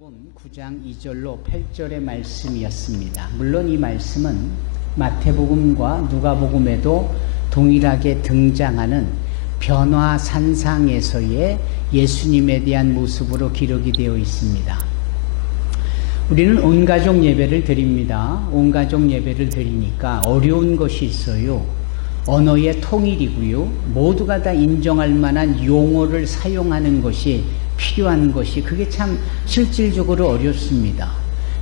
마태복음 9장 2절로 8절의 말씀이었습니다. 물론 이 말씀은 마태복음과 누가복음에도 동일하게 등장하는 변화산상에서의 예수님에 대한 모습으로 기록이 되어 있습니다. 우리는 온가족 예배를 드립니다. 온가족 예배를 드리니까 어려운 것이 있어요. 언어의 통일이고요. 모두가 다 인정할 만한 용어를 사용하는 것이 필요한 것이 그게 참 실질적으로 어렵습니다.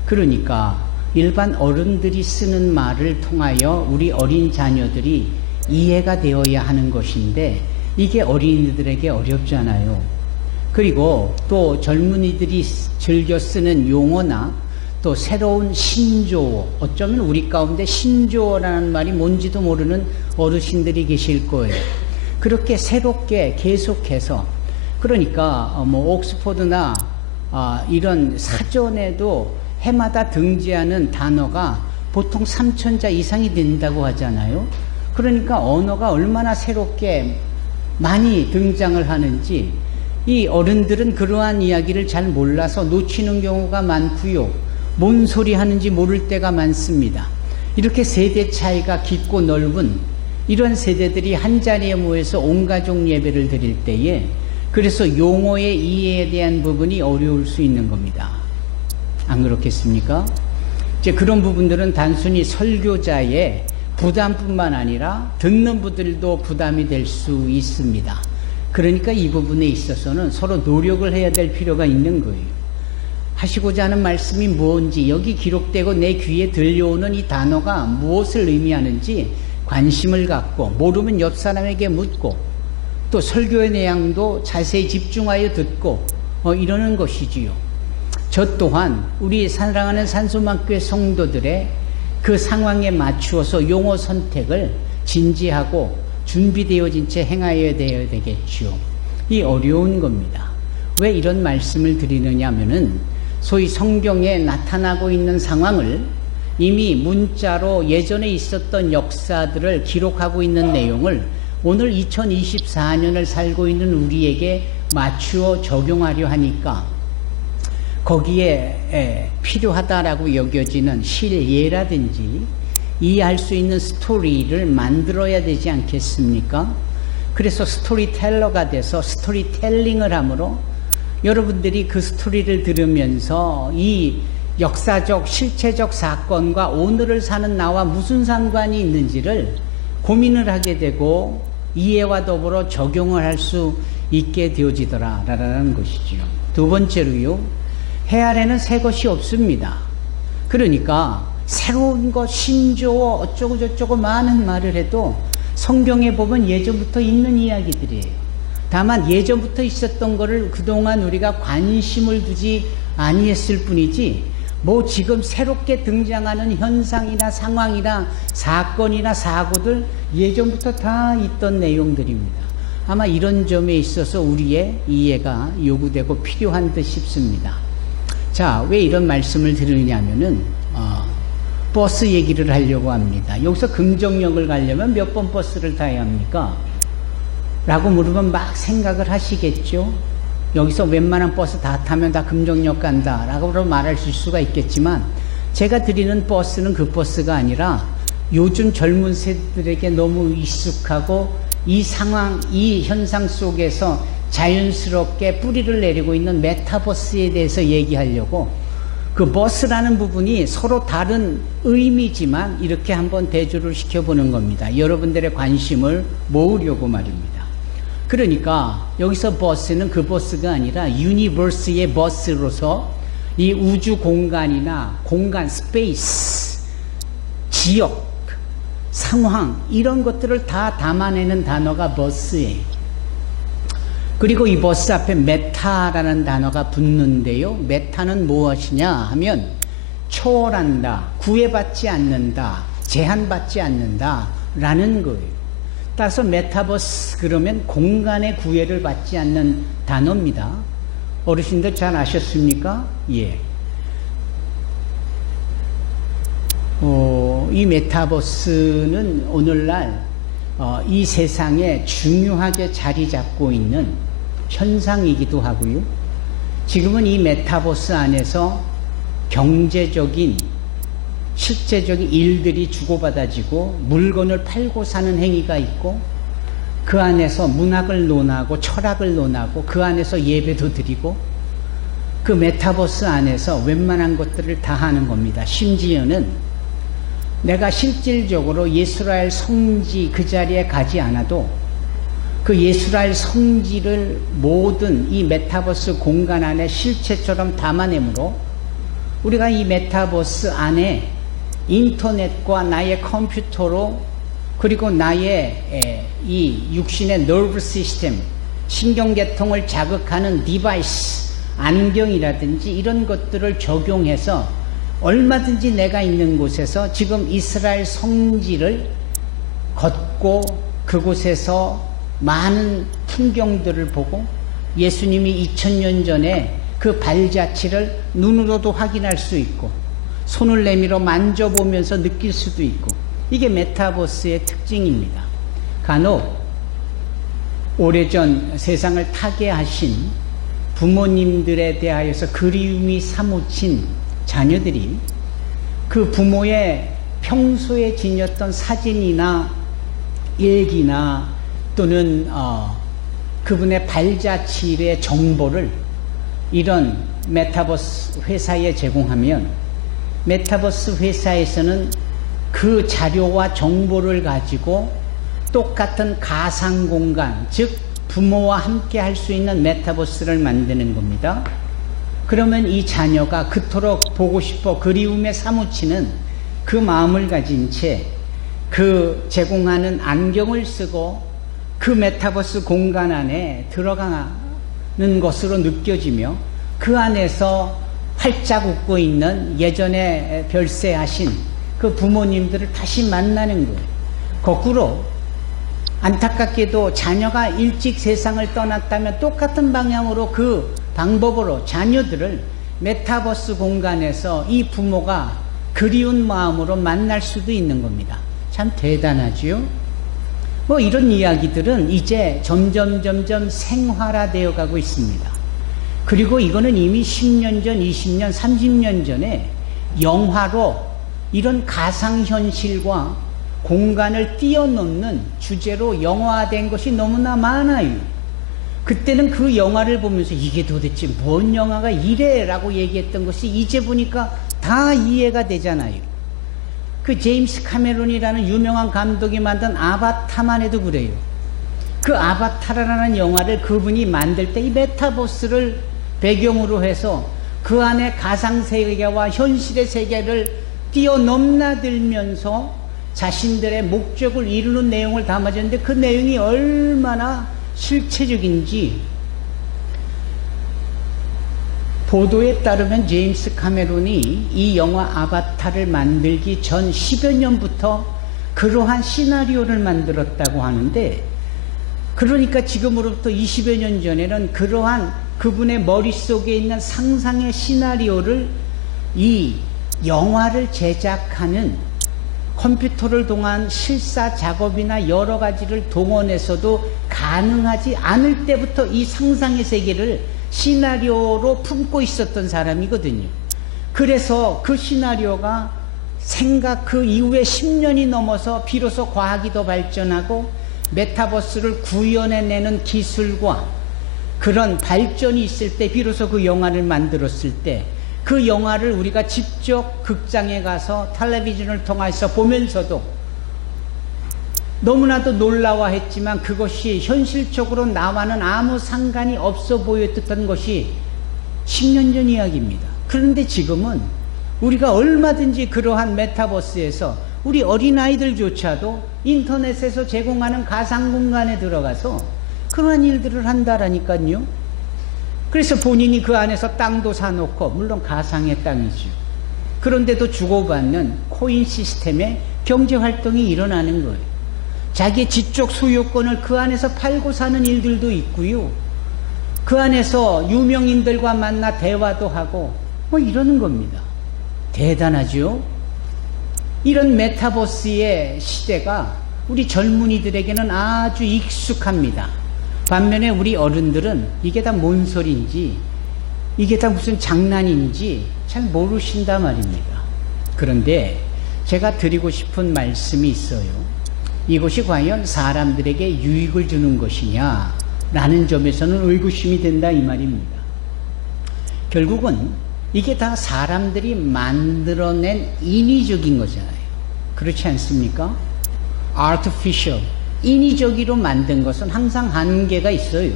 그러니까 일반 어른들이 쓰는 말을 통하여 우리 어린 자녀들이 이해가 되어야 하는 것인데 이게 어린이들에게 어렵잖아요. 그리고 또 젊은이들이 즐겨 쓰는 용어나 또 새로운 신조어, 어쩌면 우리 가운데 신조어라는 말이 뭔지도 모르는 어르신들이 계실 거예요. 그렇게 새롭게 계속해서 그러니까 옥스퍼드나 이런 사전에도 해마다 등재하는 단어가 보통 3,000자 이상이 된다고 하잖아요. 그러니까 언어가 얼마나 새롭게 많이 등장을 하는지 이 어른들은 그러한 이야기를 잘 몰라서 놓치는 경우가 많고요. 뭔 소리 하는지 모를 때가 많습니다. 이렇게 세대 차이가 깊고 넓은 이런 세대들이 한자리에 모여서 온가족 예배를 드릴 때에 그래서 용어의 이해에 대한 부분이 어려울 수 있는 겁니다. 안 그렇겠습니까? 이제 그런 부분들은 단순히 설교자의 부담뿐만 아니라 듣는 분들도 부담이 될 수 있습니다. 그러니까 이 부분에 있어서는 서로 노력을 해야 될 필요가 있는 거예요. 하시고자 하는 말씀이 뭔지, 여기 기록되고 내 귀에 들려오는 이 단어가 무엇을 의미하는지 관심을 갖고, 모르면 옆 사람에게 묻고 또 설교의 내용도 자세히 집중하여 듣고 이러는 것이지요. 저 또한 우리 사랑하는 산소막교회 성도들의 그 상황에 맞추어서 용어 선택을 진지하고 준비되어진 채 행하여야 되겠지요. 이 어려운 겁니다. 왜 이런 말씀을 드리느냐 하면은 소위 성경에 나타나고 있는 상황을 이미 문자로 예전에 있었던 역사들을 기록하고 있는 내용을 오늘 2024년을 살고 있는 우리에게 맞추어 적용하려 하니까 거기에 필요하다라고 여겨지는 실예라든지 이해할 수 있는 스토리를 만들어야 되지 않겠습니까? 그래서 스토리텔러가 돼서 스토리텔링을 함으로 여러분들이 그 스토리를 들으면서 이 역사적 실체적 사건과 오늘을 사는 나와 무슨 상관이 있는지를 고민을 하게 되고 이해와 더불어 적용을 할 수 있게 되어지더라라는 것이지요. 두 번째로요, 해 아래는 새 것이 없습니다. 그러니까 새로운 것, 신조어 어쩌고 저쩌고 많은 말을 해도 성경에 보면 예전부터 있는 이야기들이에요. 다만 예전부터 있었던 거를 그동안 우리가 관심을 두지 아니했을 뿐이지 뭐 지금 새롭게 등장하는 현상이나 상황이나 사건이나 사고들 예전부터 다 있던 내용들입니다. 아마 이런 점에 있어서 우리의 이해가 요구되고 필요한 듯 싶습니다. 자, 왜 이런 말씀을 드리냐면은 버스 얘기를 하려고 합니다. 여기서 금정역을 가려면 몇 번 버스를 타야 합니까? 라고 물으면 막 생각을 하시겠죠? 여기서 웬만한 버스 다 타면 다 금정역 간다 라고 말할 수가 있겠지만 제가 드리는 버스는 그 버스가 아니라 요즘 젊은 세대들에게 너무 익숙하고 이 상황, 이 현상 속에서 자연스럽게 뿌리를 내리고 있는 메타버스에 대해서 얘기하려고 그 버스라는 부분이 서로 다른 의미지만 이렇게 한번 대조를 시켜보는 겁니다. 여러분들의 관심을 모으려고 말입니다. 그러니까 여기서 버스는 그 버스가 아니라 유니버스의 버스로서 이 우주 공간이나 공간, 스페이스, 지역, 상황 이런 것들을 다 담아내는 단어가 버스예요. 그리고 이 버스 앞에 메타라는 단어가 붙는데요. 메타는 무엇이냐 하면 초월한다, 구애받지 않는다, 제한받지 않는다 라는 거예요. 따라서 메타버스 그러면 공간의 구애를 받지 않는 단어입니다. 어르신들 잘 아셨습니까? 예. 이 메타버스는 오늘날 이 세상에 중요하게 자리 잡고 있는 현상이기도 하고요. 지금은 이 메타버스 안에서 경제적인 실제적인 일들이 주고받아지고 물건을 팔고 사는 행위가 있고 그 안에서 문학을 논하고 철학을 논하고 그 안에서 예배도 드리고 그 메타버스 안에서 웬만한 것들을 다 하는 겁니다. 심지어는 내가 실질적으로 예수라엘 성지 그 자리에 가지 않아도 그 예수라엘 성지를 모든 이 메타버스 공간 안에 실체처럼 담아내므로 우리가 이 메타버스 안에 인터넷과 나의 컴퓨터로 그리고 나의 이 육신의 너브 시스템, 신경계통을 자극하는 디바이스, 안경이라든지 이런 것들을 적용해서 얼마든지 내가 있는 곳에서 지금 이스라엘 성지를 걷고 그곳에서 많은 풍경들을 보고 예수님이 2000년 전에 그 발자취를 눈으로도 확인할 수 있고 손을 내밀어 만져보면서 느낄 수도 있고 이게 메타버스의 특징입니다. 간혹 오래전 세상을 타개하신 부모님들에 대하여서 그리움이 사무친 자녀들이 그 부모의 평소에 지녔던 사진이나 일기나 또는 그분의 발자취의 정보를 이런 메타버스 회사에 제공하면 메타버스 회사에서는 그 자료와 정보를 가지고 똑같은 가상공간, 즉 부모와 함께 할 수 있는 메타버스를 만드는 겁니다. 그러면 이 자녀가 그토록 보고 싶어 그리움에 사무치는 그 마음을 가진 채 그 제공하는 안경을 쓰고 그 메타버스 공간 안에 들어가는 것으로 느껴지며 그 안에서 활짝 웃고 있는 예전에 별세하신 그 부모님들을 다시 만나는 거예요. 거꾸로 안타깝게도 자녀가 일찍 세상을 떠났다면 똑같은 방향으로 그 방법으로 자녀들을 메타버스 공간에서 이 부모가 그리운 마음으로 만날 수도 있는 겁니다. 참 대단하지요? 뭐 이런 이야기들은 이제 점점 생활화되어 가고 있습니다. 그리고 이거는 이미 10년 전, 20년, 30년 전에 영화로 이런 가상현실과 공간을 뛰어넘는 주제로 영화화된 것이 너무나 많아요. 그때는 그 영화를 보면서 이게 도대체 뭔 영화가 이래라고 얘기했던 것이 이제 보니까 다 이해가 되잖아요. 그 제임스 카메론이라는 유명한 감독이 만든 아바타만 해도 그래요. 그 아바타라는 영화를 그분이 만들 때 이 메타버스를 배경으로 해서 그 안에 가상세계와 현실의 세계를 뛰어넘나들면서 자신들의 목적을 이루는 내용을 담아줬는데 그 내용이 얼마나 실체적인지 보도에 따르면 제임스 카메론이 이 영화 아바타를 만들기 전 10여 년부터 그러한 시나리오를 만들었다고 하는데 그러니까 지금으로부터 20여 년 전에는 그러한 그분의 머릿속에 있는 상상의 시나리오를 이 영화를 제작하는 컴퓨터를 동한 실사 작업이나 여러 가지를 동원해서도 가능하지 않을 때부터 이 상상의 세계를 시나리오로 품고 있었던 사람이거든요. 그래서 그 시나리오가 그 이후에 10년이 넘어서 비로소 과학이 더 발전하고 메타버스를 구현해내는 기술과 그런 발전이 있을 때 비로소 그 영화를 만들었을 때 그 영화를 우리가 직접 극장에 가서 텔레비전을 통해서 보면서도 너무나도 놀라워했지만 그것이 현실적으로 나와는 아무 상관이 없어 보였던 것이 10년 전 이야기입니다. 그런데 지금은 우리가 얼마든지 그러한 메타버스에서 우리 어린아이들조차도 인터넷에서 제공하는 가상공간에 들어가서 그러한 일들을 한다라니까요. 그래서 본인이 그 안에서 땅도 사놓고 물론 가상의 땅이죠. 그런데도 주고받는 코인 시스템의 경제활동이 일어나는 거예요. 자기의 지적 소유권을 그 안에서 팔고 사는 일들도 있고요. 그 안에서 유명인들과 만나 대화도 하고 뭐 이러는 겁니다. 대단하죠? 이런 메타버스의 시대가 우리 젊은이들에게는 아주 익숙합니다. 반면에 우리 어른들은 이게 다 뭔 소리인지 이게 다 무슨 장난인지 잘 모르신단 말입니다. 그런데 제가 드리고 싶은 말씀이 있어요. 이것이 과연 사람들에게 유익을 주는 것이냐 라는 점에서는 의구심이 된다 이 말입니다. 결국은 이게 다 사람들이 만들어낸 인위적인 거잖아요. 그렇지 않습니까? artificial, 인위적으로 만든 것은 항상 한계가 있어요.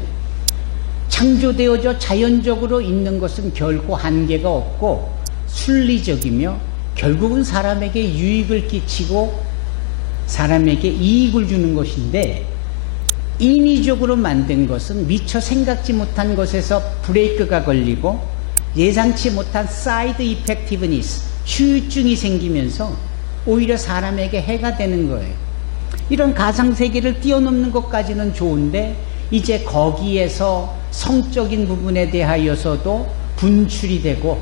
창조되어져 자연적으로 있는 것은 결코 한계가 없고 순리적이며 결국은 사람에게 유익을 끼치고 사람에게 이익을 주는 것인데, 인위적으로 만든 것은 미처 생각지 못한 것에서 브레이크가 걸리고 예상치 못한 사이드 이펙티브니스, 후유증이 생기면서 오히려 사람에게 해가 되는 거예요. 이런 가상세계를 뛰어넘는 것까지는 좋은데 이제 거기에서 성적인 부분에 대하여서도 분출이 되고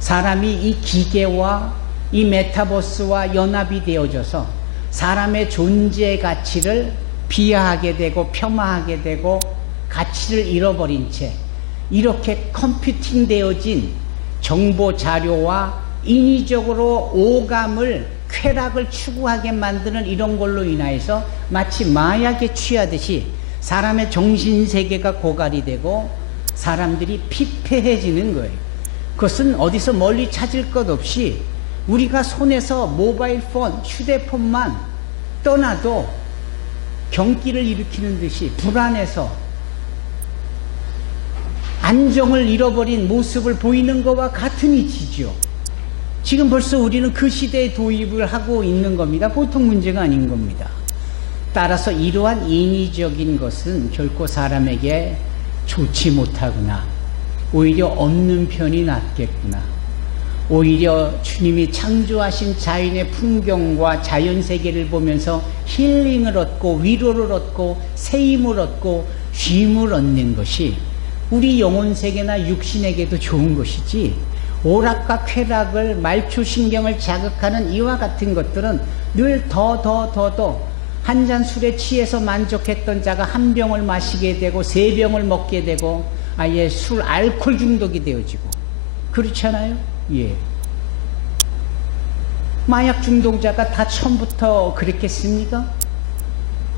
사람이 이 기계와 이 메타버스와 연합이 되어져서 사람의 존재의 가치를 비하하게 되고 폄하하게 되고 가치를 잃어버린 채 이렇게 컴퓨팅 되어진 정보 자료와 인위적으로 오감을 쾌락을 추구하게 만드는 이런 걸로 인하여서 마치 마약에 취하듯이 사람의 정신세계가 고갈이 되고 사람들이 피폐해지는 거예요. 그것은 어디서 멀리 찾을 것 없이 우리가 손에서 모바일폰, 휴대폰만 떠나도 경기를 일으키는 듯이 불안해서 안정을 잃어버린 모습을 보이는 것과 같은 이치죠. 지금 벌써 우리는 그 시대에 도입을 하고 있는 겁니다. 보통 문제가 아닌 겁니다. 따라서 이러한 인위적인 것은 결코 사람에게 좋지 못하구나. 오히려 없는 편이 낫겠구나. 오히려 주님이 창조하신 자연의 풍경과 자연세계를 보면서 힐링을 얻고 위로를 얻고 새힘을 얻고 쉼을 얻는 것이 우리 영혼세계나 육신에게도 좋은 것이지, 오락과 쾌락을 말초신경을 자극하는 이와 같은 것들은 늘 더 한 잔 술에 취해서 만족했던 자가 한 병을 마시게 되고 세 병을 먹게 되고 아예 술 알코올 중독이 되어지고 그렇잖아요. 예. 마약 중독자가 다 처음부터 그랬겠습니까?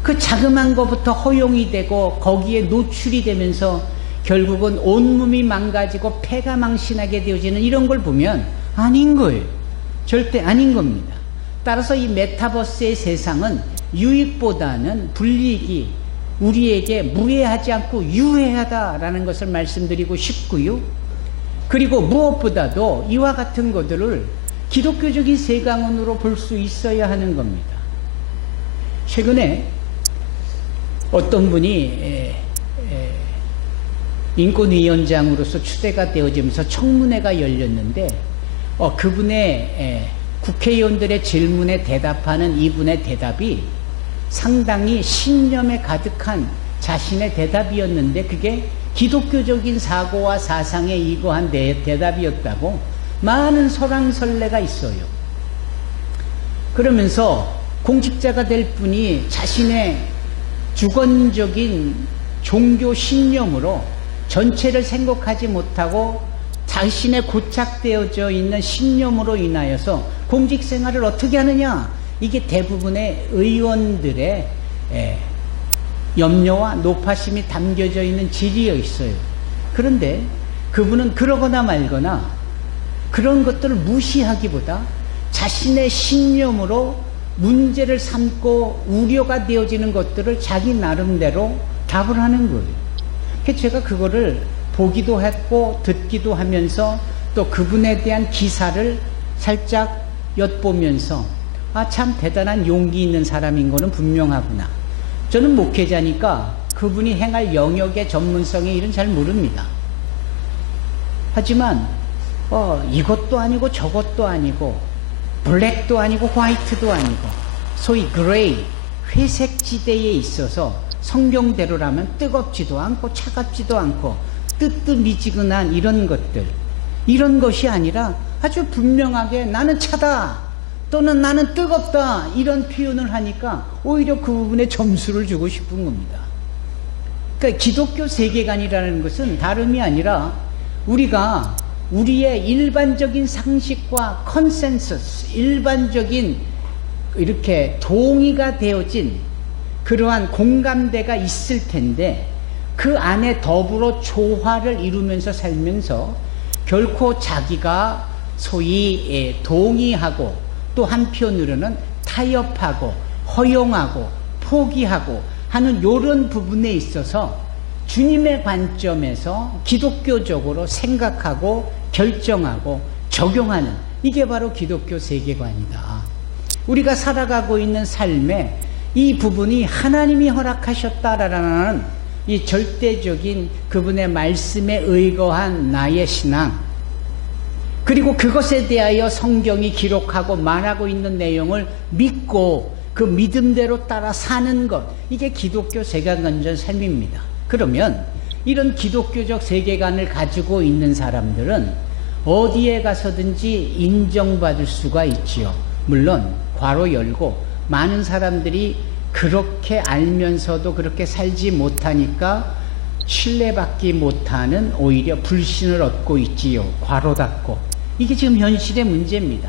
그 자그만 것부터 허용이 되고 거기에 노출이 되면서 결국은 온몸이 망가지고 폐가 망신하게 되어지는 이런 걸 보면 아닌 거예요. 절대 아닌 겁니다. 따라서 이 메타버스의 세상은 유익보다는 불이익이 우리에게 무해하지 않고 유해하다라는 것을 말씀드리고 싶고요. 그리고 무엇보다도 이와 같은 것들을 기독교적인 세강원으로 볼 수 있어야 하는 겁니다. 최근에 어떤 분이 인권위원장으로서 추대가 되어지면서 청문회가 열렸는데 그분의 국회의원들의 질문에 대답하는 이분의 대답이 상당히 신념에 가득한 자신의 대답이었는데 그게 기독교적인 사고와 사상에 이거한 대답이었다고 많은 설왕설래가 있어요. 그러면서 공직자가 될 분이 자신의 주권적인 종교 신념으로 전체를 생각하지 못하고 자신의 고착되어져 있는 신념으로 인하여서 공직생활을 어떻게 하느냐, 이게 대부분의 의원들의 염려와 노파심이 담겨져 있는 질이어 있어요. 그런데 그분은 그러거나 말거나 그런 것들을 무시하기보다 자신의 신념으로 문제를 삼고 우려가 되어지는 것들을 자기 나름대로 답을 하는 거예요. 그래서 제가 그거를 보기도 했고 듣기도 하면서 또 그분에 대한 기사를 살짝 엿보면서 참 대단한 용기 있는 사람인 거는 분명하구나. 저는 목회자니까 그분이 행할 영역의 전문성의 일은 잘 모릅니다. 하지만 이것도 아니고 저것도 아니고 블랙도 아니고 화이트도 아니고 소위 그레이, 회색 지대에 있어서 성경대로라면 뜨겁지도 않고 차갑지도 않고 뜨뜻미지근한 이런 것들, 이런 것이 아니라 아주 분명하게 나는 차다 또는 나는 뜨겁다 이런 표현을 하니까 오히려 그 부분에 점수를 주고 싶은 겁니다. 그러니까 기독교 세계관이라는 것은 다름이 아니라 우리가 우리의 일반적인 상식과 컨센서스, 일반적인 이렇게 동의가 되어진 그러한 공감대가 있을 텐데 그 안에 더불어 조화를 이루면서 살면서 결코 자기가 소위 동의하고 또 한편으로는 타협하고 허용하고 포기하고 하는 이런 부분에 있어서 주님의 관점에서 기독교적으로 생각하고 결정하고 적용하는, 이게 바로 기독교 세계관이다. 우리가 살아가고 있는 삶에 이 부분이 하나님이 허락하셨다라는 이 절대적인 그분의 말씀에 의거한 나의 신앙, 그리고 그것에 대하여 성경이 기록하고 말하고 있는 내용을 믿고 그 믿음대로 따라 사는 것, 이게 기독교 세계관적 삶입니다. 그러면 이런 기독교적 세계관을 가지고 있는 사람들은 어디에 가서든지 인정받을 수가 있지요. 물론 괄호 열고 많은 사람들이 그렇게 알면서도 그렇게 살지 못하니까 신뢰받기 못하는 오히려 불신을 얻고 있지요. 괄호 닫고. 이게 지금 현실의 문제입니다.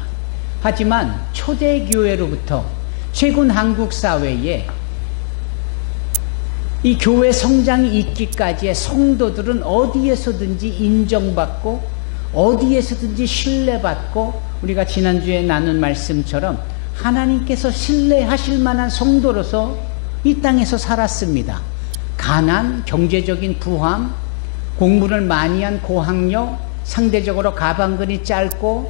하지만 초대교회로부터 최근 한국 사회에 이 교회 성장이 있기까지의 성도들은 어디에서든지 인정받고 어디에서든지 신뢰받고, 우리가 지난주에 나눈 말씀처럼 하나님께서 신뢰하실 만한 성도로서 이 땅에서 살았습니다. 가난, 경제적인 부함, 공부를 많이 한 고학력, 상대적으로 가방끈이 짧고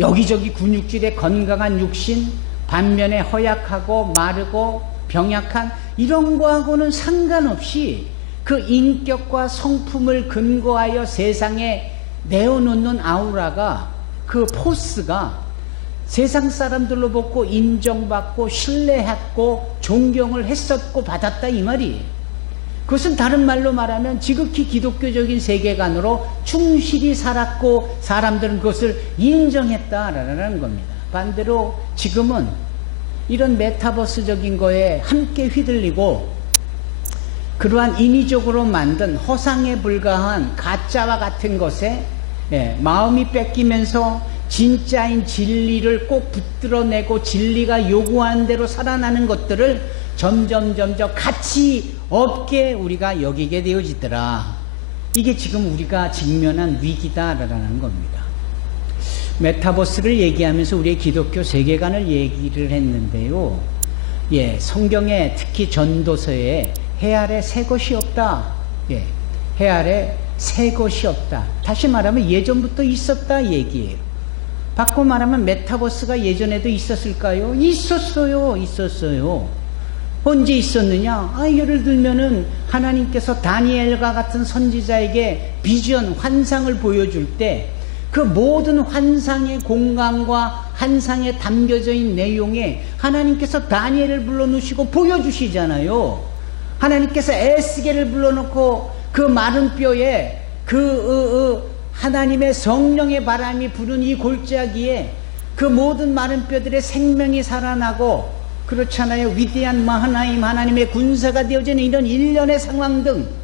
여기저기 근육질의 건강한 육신, 반면에 허약하고 마르고 병약한 이런 거하고는 상관없이 그 인격과 성품을 근거하여 세상에 내어놓는 아우라가, 그 포스가 세상 사람들로 보고 인정받고 신뢰했고 존경을 했었고 받았다 이 말이에요. 그것은 다른 말로 말하면 지극히 기독교적인 세계관으로 충실히 살았고 사람들은 그것을 인정했다라는 겁니다. 반대로 지금은 이런 메타버스적인 거에 함께 휘둘리고 그러한 인위적으로 만든 허상에 불과한 가짜와 같은 것에 마음이 뺏기면서 진짜인 진리를 꼭 붙들어내고 진리가 요구하는 대로 살아나는 것들을 점점 가치 없게 우리가 여기게 되어지더라. 이게 지금 우리가 직면한 위기다라는 겁니다. 메타버스를 얘기하면서 우리의 기독교 세계관을 얘기를 했는데요. 성경에 특히 전도서에 해 아래 새 것이 없다. 해 아래 새 것이 없다. 다시 말하면 예전부터 있었다 얘기예요. 바꿔 말하면 메타버스가 예전에도 있었을까요? 있었어요. 언제 있었느냐? 예를 들면은 하나님께서 다니엘과 같은 선지자에게 비전, 환상을 보여줄 때 그 모든 환상의 공간과 환상에 담겨져 있는 내용에 하나님께서 다니엘을 불러놓으시고 보여주시잖아요. 하나님께서 에스겔을 불러놓고 그 마른 뼈에 하나님의 성령의 바람이 부는 이 골짜기에 그 모든 마른 뼈들의 생명이 살아나고, 그렇잖아요. 위대한 하나님의 군사가 되어지는 이런 일련의 상황 등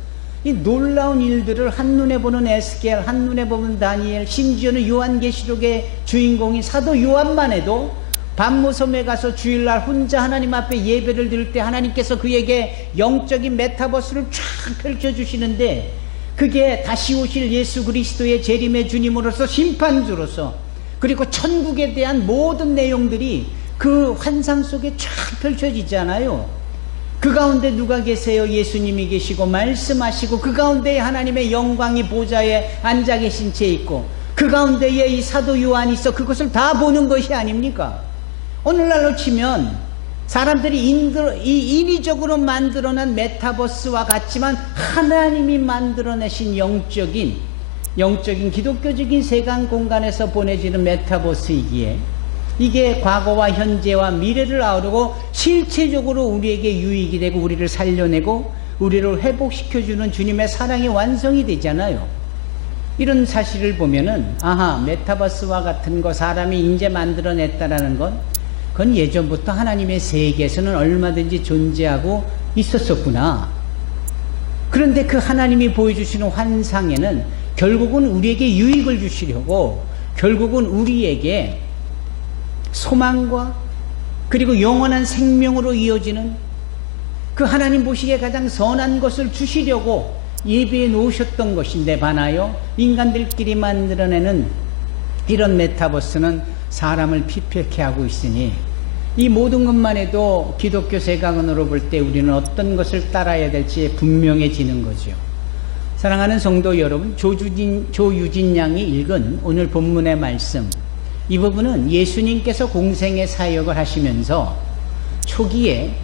이 놀라운 일들을 한눈에 보는 에스겔, 한눈에 보는 다니엘, 심지어는 요한계시록의 주인공인 사도 요한만 해도 반모섬에 가서 주일날 혼자 하나님 앞에 예배를 드릴 때 하나님께서 그에게 영적인 메타버스를 쫙 펼쳐주시는데, 그게 다시 오실 예수 그리스도의 재림의 주님으로서 심판주로서, 그리고 천국에 대한 모든 내용들이 그 환상 속에 쫙 펼쳐지잖아요. 그 가운데 누가 계세요? 예수님이 계시고 말씀하시고, 그 가운데 하나님의 영광이 보좌에 앉아 계신 채 있고, 그 가운데에 이 사도 요한이 있어 그것을 다 보는 것이 아닙니까? 오늘날로 치면 사람들이 인위적으로 만들어낸 메타버스와 같지만 하나님이 만들어내신 영적인 기독교적인 세간 공간에서 보내지는 메타버스이기에 이게 과거와 현재와 미래를 아우르고 실체적으로 우리에게 유익이 되고 우리를 살려내고 우리를 회복시켜주는 주님의 사랑이 완성이 되잖아요. 이런 사실을 보면은 메타버스와 같은 거 사람이 이제 만들어냈다라는 건 그건 예전부터 하나님의 세계에서는 얼마든지 존재하고 있었었구나. 그런데 그 하나님이 보여주시는 환상에는 결국은 우리에게 유익을 주시려고 결국은 우리에게 소망과 그리고 영원한 생명으로 이어지는 그 하나님 보시기에 가장 선한 것을 주시려고 예비해 놓으셨던 것인데 반하여 인간들끼리 만들어내는 이런 메타버스는 사람을 피폐케 하고 있으니 이 모든 것만 해도 기독교 세가건으로 볼 때 우리는 어떤 것을 따라야 될지 분명해지는 거죠. 사랑하는 성도 여러분, 조유진 양이 읽은 오늘 본문의 말씀, 이 부분은 예수님께서 공생의 사역을 하시면서 초기에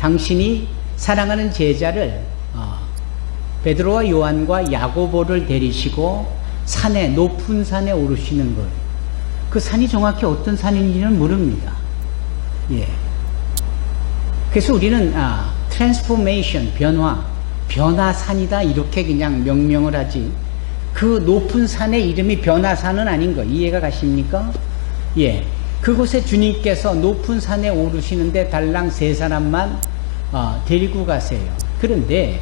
당신이 사랑하는 제자를 베드로와 요한과 야고보를 데리시고 산에, 높은 산에 오르시는 것. 그 산이 정확히 어떤 산인지는 모릅니다. 예. 그래서 우리는 트랜스포메이션, 변화산이다 이렇게 그냥 명명을 하지, 그 높은 산의 이름이 변화산은 아닌 거 이해가 가십니까? 예. 그곳에 주님께서 높은 산에 오르시는데 달랑 3사람만 데리고 가세요. 그런데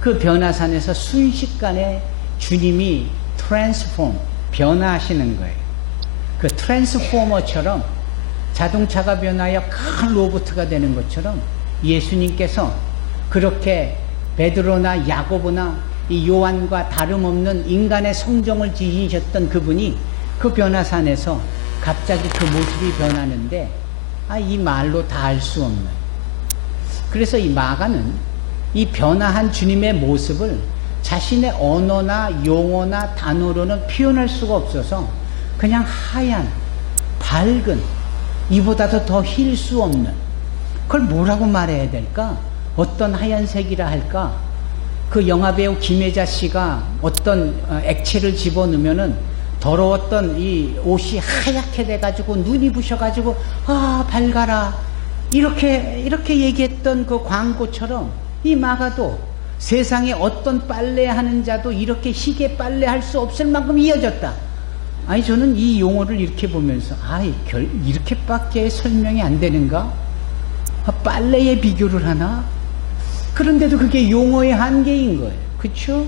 그 변화산에서 순식간에 주님이 변화하시는 거예요. 그 트랜스포머처럼 자동차가 변하여 큰 로봇가 되는 것처럼 예수님께서 그렇게 베드로나 야고보나 이 요한과 다름없는 인간의 성정을 지니셨던 그분이 그 변화산에서 갑자기 그 모습이 변하는데 이 말로 다 알 수 없는, 그래서 이 마가는 이 변화한 주님의 모습을 자신의 언어나 용어나 단어로는 표현할 수가 없어서 그냥 하얀, 밝은, 이보다도 더 힐 수 없는, 그걸 뭐라고 말해야 될까? 어떤 하얀색이라 할까? 그 영화배우 김혜자 씨가 어떤 액체를 집어넣으면은 더러웠던 이 옷이 하얗게 돼가지고 눈이 부셔가지고 밝아라 이렇게 얘기했던 그 광고처럼 이 마가도 세상에 어떤 빨래하는 자도 이렇게 희게 빨래할 수 없을 만큼 이어졌다. 아니 저는 이 용어를 이렇게 보면서 이렇게밖에 설명이 안 되는가? 빨래에 비교를 하나? 그런데도 그게 용어의 한계인 거예요. 그렇죠?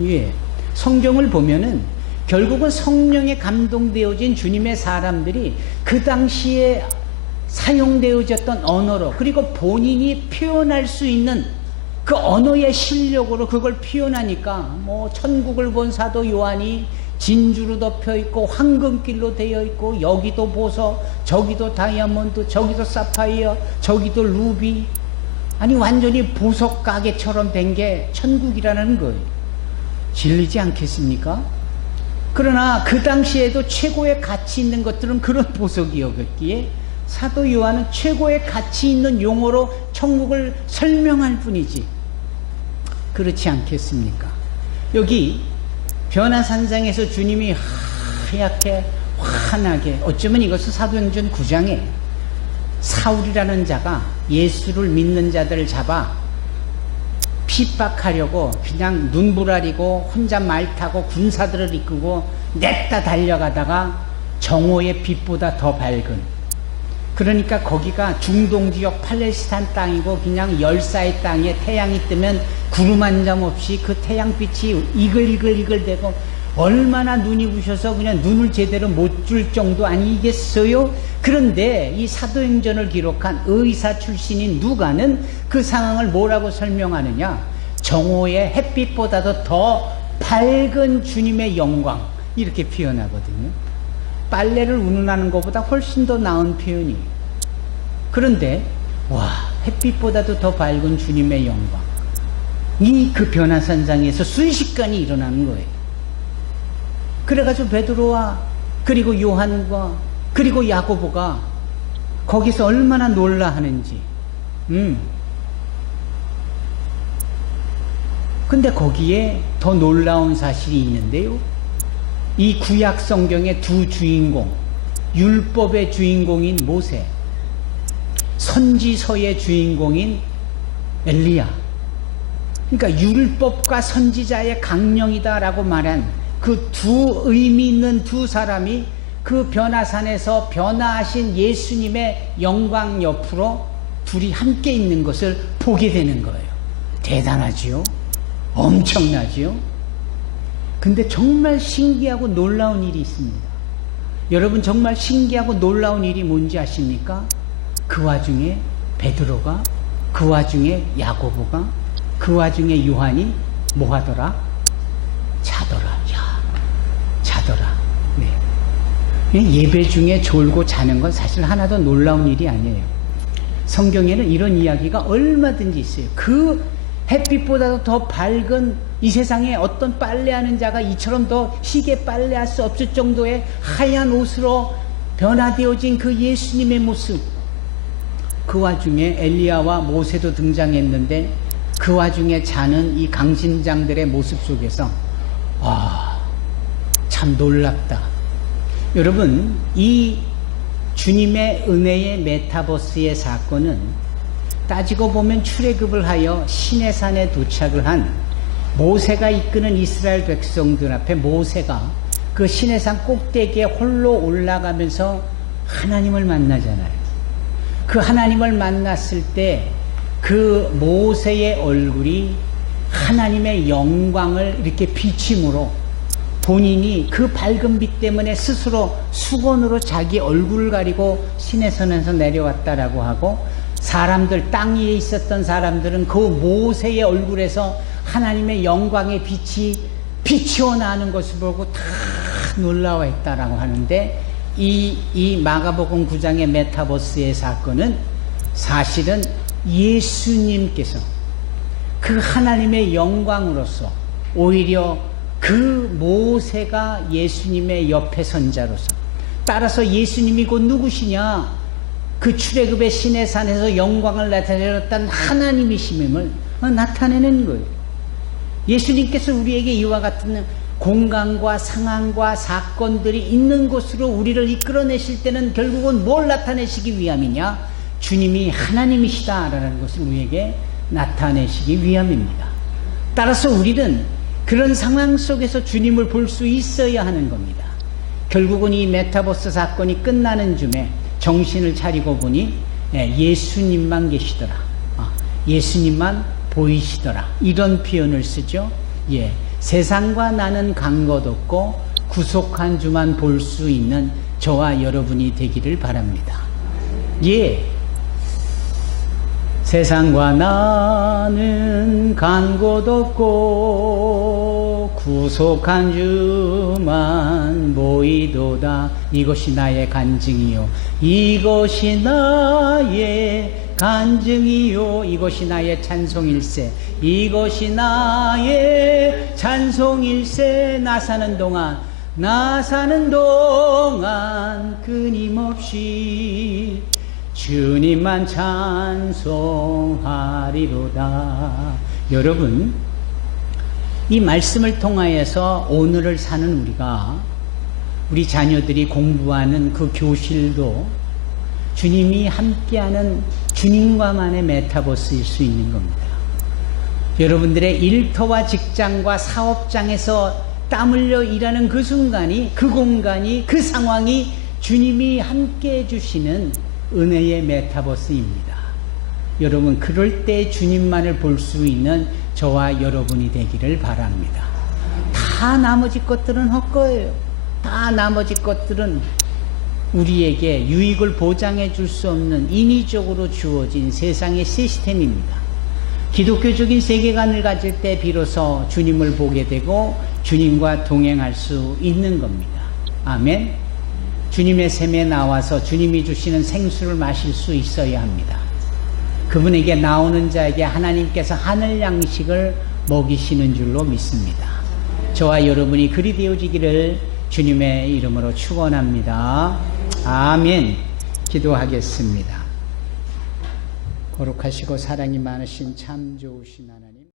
예. 성경을 보면은 결국은 성령에 감동되어진 주님의 사람들이 그 당시에 사용되어졌던 언어로, 그리고 본인이 표현할 수 있는 그 언어의 실력으로 그걸 표현하니까 천국을 본 사도 요한이 진주로 덮여 있고 황금길로 되어 있고 여기도 보석, 저기도 다이아몬드, 저기도 사파이어, 저기도 루비, 아니 완전히 보석 가게처럼 된 게 천국이라는 거예요. 질리지 않겠습니까? 그러나 그 당시에도 최고의 가치 있는 것들은 그런 보석이었기에 사도 요한은 최고의 가치 있는 용어로 천국을 설명할 뿐이지, 그렇지 않겠습니까? 여기 변화산상에서 주님이 하얗게 환하게, 어쩌면 이것은 사도행전 9장에 사울이라는 자가 예수를 믿는 자들을 잡아 핍박하려고 그냥 눈부라리고 혼자 말 타고 군사들을 이끌고 냈다 달려가다가 정오의 빛보다 더 밝은, 그러니까 거기가 중동 지역 팔레스타인 땅이고 그냥 열사의 땅에 태양이 뜨면 구름 한 점 없이 그 태양빛이 이글이글이글대고 얼마나 눈이 부셔서 그냥 눈을 제대로 못 줄 정도 아니겠어요? 그런데 이 사도행전을 기록한 의사 출신인 누가는 그 상황을 뭐라고 설명하느냐? 정오의 햇빛보다도 더 밝은 주님의 영광, 이렇게 표현하거든요. 빨래를 운운하는 것보다 훨씬 더 나은 표현이에요. 그런데 햇빛보다도 더 밝은 주님의 영광, 그 변화산상에서 순식간에 일어나는 거예요. 그래가지고 베드로와 그리고 요한과 그리고 야고보가 거기서 얼마나 놀라하는지. 근데 거기에 더 놀라운 사실이 있는데요. 이 구약 성경의 두 주인공, 율법의 주인공인 모세, 선지서의 주인공인 엘리야, 그러니까 율법과 선지자의 강령이다라고 말한 그 두 의미 있는 두 사람이 그 변화산에서 변화하신 예수님의 영광 옆으로 둘이 함께 있는 것을 보게 되는 거예요. 대단하지요? 엄청나지요? 근데 정말 신기하고 놀라운 일이 있습니다. 여러분, 정말 신기하고 놀라운 일이 뭔지 아십니까? 그 와중에 베드로가, 그 와중에 야고보가, 그 와중에 요한이 뭐 하더라? 자더라. 야, 자더라. 네. 예배 중에 졸고 자는 건 사실 하나도 놀라운 일이 아니에요. 성경에는 이런 이야기가 얼마든지 있어요. 그 햇빛보다도 더 밝은 이 세상에 어떤 빨래하는 자가 이처럼 더 희게 빨래할 수 없을 정도의 하얀 옷으로 변화되어진 그 예수님의 모습. 그 와중에 엘리야와 모세도 등장했는데 그 와중에 자는 이 강심장들의 모습 속에서 참 놀랍다. 여러분, 이 주님의 은혜의 메타버스의 사건은 따지고 보면 출애굽을 하여 시내산에 도착을 한 모세가 이끄는 이스라엘 백성들 앞에 모세가 그 시내산 꼭대기에 홀로 올라가면서 하나님을 만나잖아요. 그 하나님을 만났을 때 그 모세의 얼굴이 하나님의 영광을 이렇게 비침으로 본인이 그 밝은 빛 때문에 스스로 수건으로 자기 얼굴을 가리고 시내산에서 내려왔다라고 하고, 사람들, 땅 위에 있었던 사람들은 그 모세의 얼굴에서 하나님의 영광의 빛이 비치어 나는 것을 보고 다 놀라워했다라고 하는데, 이 마가복음 9장의 메타버스의 사건은 사실은 예수님께서 그 하나님의 영광으로서 오히려 그 모세가 예수님의 옆에 선 자로서, 따라서 예수님이 곧 누구시냐? 그 출애굽의 시내산에서 영광을 나타내셨던 하나님이심을 나타내는 거예요. 예수님께서 우리에게 이와 같은 공간과 상황과 사건들이 있는 곳으로 우리를 이끌어내실 때는 결국은 뭘 나타내시기 위함이냐? 주님이 하나님이시다라는 것을 우리에게 나타내시기 위함입니다. 따라서 우리는 그런 상황 속에서 주님을 볼 수 있어야 하는 겁니다. 결국은 이 메타버스 사건이 끝나는 쯤에 정신을 차리고 보니 예수님만 계시더라. 예수님만 보이시더라. 이런 표현을 쓰죠. 세상과 나는 간 것 없고 구속한 주만 볼 수 있는 저와 여러분이 되기를 바랍니다. 세상과 나는 간 곳 없고 구속한 주만 보이도다. 이것이 나의 간증이요, 이것이 나의 간증이요, 이것이 나의 찬송일세, 이것이 나의 찬송일세. 나 사는 동안 끊임없이 주님만 찬송하리로다. 여러분, 이 말씀을 통하여서 오늘을 사는 우리가, 우리 자녀들이 공부하는 그 교실도 주님이 함께하는 주님과만의 메타버스일 수 있는 겁니다. 여러분들의 일터와 직장과 사업장에서 땀 흘려 일하는 그 순간이, 그 공간이, 그 상황이 주님이 함께해 주시는 은혜의 메타버스입니다. 여러분, 그럴 때 주님만을 볼 수 있는 저와 여러분이 되기를 바랍니다. 다 나머지 것들은 헛거예요. 다 나머지 것들은 우리에게 유익을 보장해 줄 수 없는 인위적으로 주어진 세상의 시스템입니다. 기독교적인 세계관을 가질 때 비로소 주님을 보게 되고 주님과 동행할 수 있는 겁니다. 아멘. 주님의 샘에 나와서 주님이 주시는 생수를 마실 수 있어야 합니다. 그분에게 나오는 자에게 하나님께서 하늘 양식을 먹이시는 줄로 믿습니다. 저와 여러분이 그리 되어지기를 주님의 이름으로 축원합니다. 아멘. 기도하겠습니다. 거룩하시고 사랑이 많으신 참 좋으신 하나님,